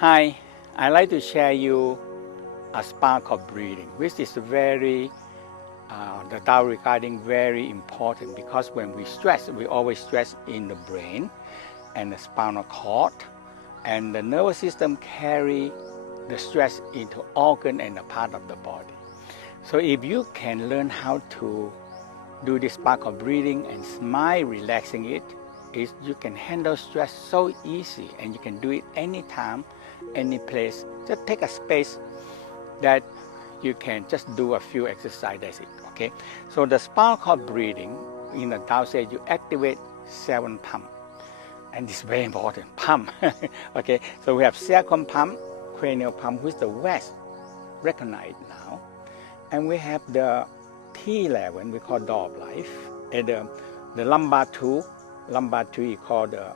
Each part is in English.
Hi, I'd like to share you a spinal cord breathing, which is very, the Tao regarding very important because when we stress, we always stress in the brain and the spinal cord, and the nervous system carry the stress into organ and a part of the body. So if you can learn how to do this spinal cord breathing and smile, relaxing it, you can handle stress so easy, and you can do it anytime, any place. Just take a space that you can just do a few exercises, that's it, okay? So the spinal cord breathing, in the Tao says you activate 7 pump, and it's very important, pump, okay? So we have sacrum pump, cranial pump, which the West recognize now, and we have the T11, we call door of life, and the lumbar 2 is called the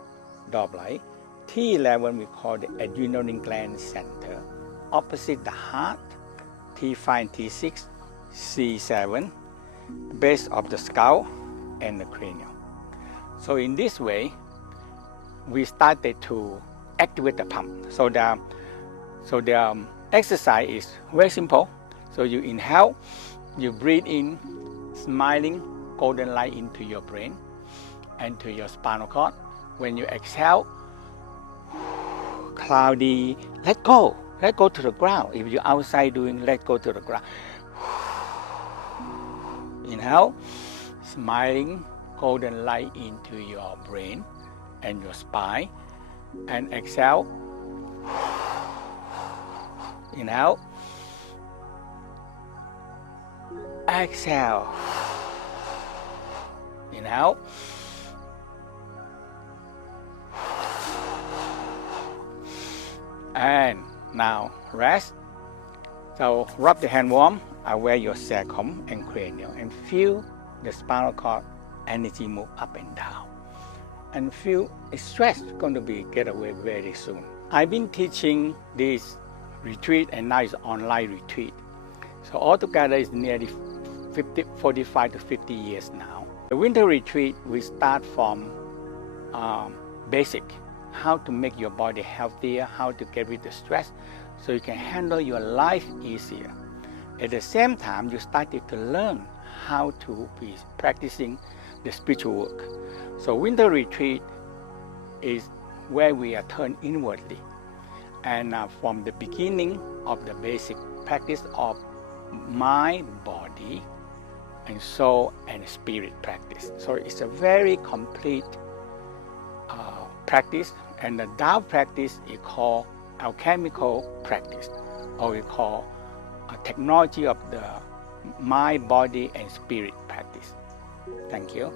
door of life. T11 we call the adrenal gland center, opposite the heart. T5 and T6, C7, base of the skull and the cranial. So in this way, we started to activate the pump. So the exercise is very simple. So you inhale, you breathe in, smiling golden light into your brain and to your spinal cord. When you exhale, cloudy, let go to the ground. If you're outside doing, let go to the ground. Inhale, smiling golden light into your brain and your spine, and exhale. Inhale, exhale, inhale, and now rest. So rub the hand warm, aware your sacrum and cranial, and feel the spinal cord energy move up and down, and feel stress going to be get away very soon. I've been teaching this retreat, and now it's online retreat. So altogether it's nearly 45 to 50 years now. The winter retreat, we start from basic, how to make your body healthier, how to get rid of stress so you can handle your life easier. At the same time, you started to learn how to be practicing the spiritual work. So winter retreat is where we are turned inwardly, and from the beginning of the basic practice of mind, body, and soul and spirit practice. So it's a very complete practice, and the Tao practice is called alchemical practice, or we call a technology of the mind, body, and spirit practice. Thank you.